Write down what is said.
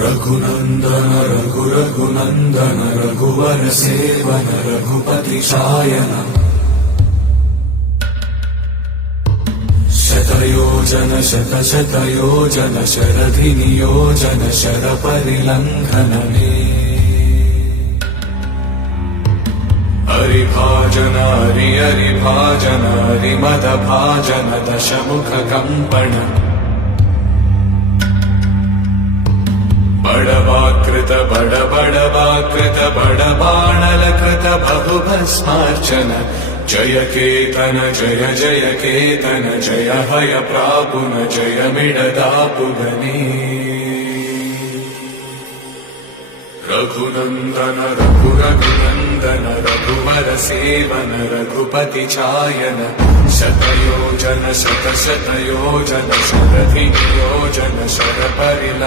रघुनन्दन रघुनन्दन रघुवर seven Raghupati Shayan शतयोजन शतशतयोजन शरधि नियोजन शरपरिलङ्घनने हरिभाजन हरिभाजन हरिमदभाजन दशमुख कम्पण बड़वाकृत बड़वाकृत बड़बाणलकृत बहुभस्मार्चन जय केतन जय जय केतन जय हय प्रापुन जय मिडदापुगने रघुनन्दन रघुनन्दन रघुवर सेवन रघुपति चायन शतयोजन शतशतयोजन शरधि नियोजन शरपरिलङ्घनने